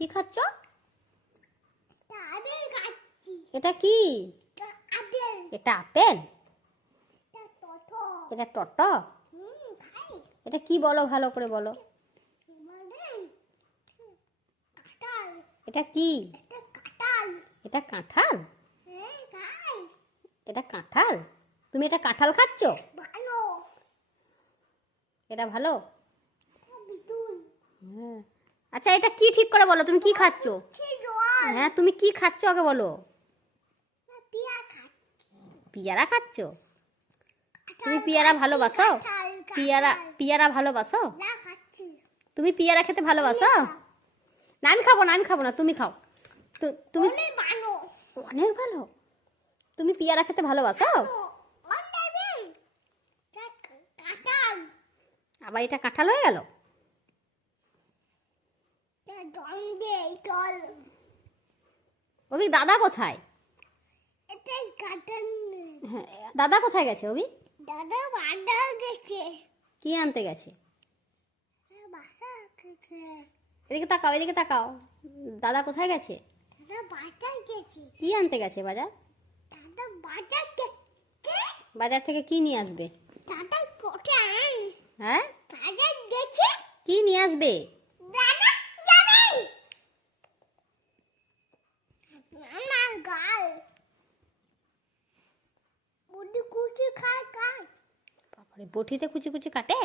কি খাচ্ছ? এটা কি? এটা আপেল? এটা টট? এটা কি বলো, ভালো করে বলো। এটা কি? এটা কাঁঠাল? এটা কাঁঠাল? তুমি এটা কাঁঠাল খাচ্ছ? এটা ভালো? হ্যাঁ। আচ্ছা, এটা কি ঠিক করে বলো, তুমি কি খাচ্ছ? হ্যাঁ, তুমি কি খাচ্ছ আগে বলো। পিয়ারা খাচ্ছ? তুমি পিয়ারা ভালোবাসো? পিয়ারা ভালোবাসো? তুমি পিয়ারা খেতে ভালোবাসো? না, আমি খাবো না, আমি খাবো না, তুমি খাও। তুমি অনেক ভালো। তুমি পিয়ারা খেতে ভালোবাসো? আবার এটা কাঁঠাল হয়ে গেল? অভি, দাদা কোথায়? হ্যাঁ, দাদা কোথায় গেছে অভি? কি আনতে গেছে? এদিকে তাকাও, এদিকে তাকাও। দাদা কোথায় গেছে? কি আনতে গেছে বাজার? বাজার থেকে কি নিয়ে আসবে? হ্যাঁ, কি নিয়ে আসবে? বাবারে, বটিতে কুচি কুচি কাটে?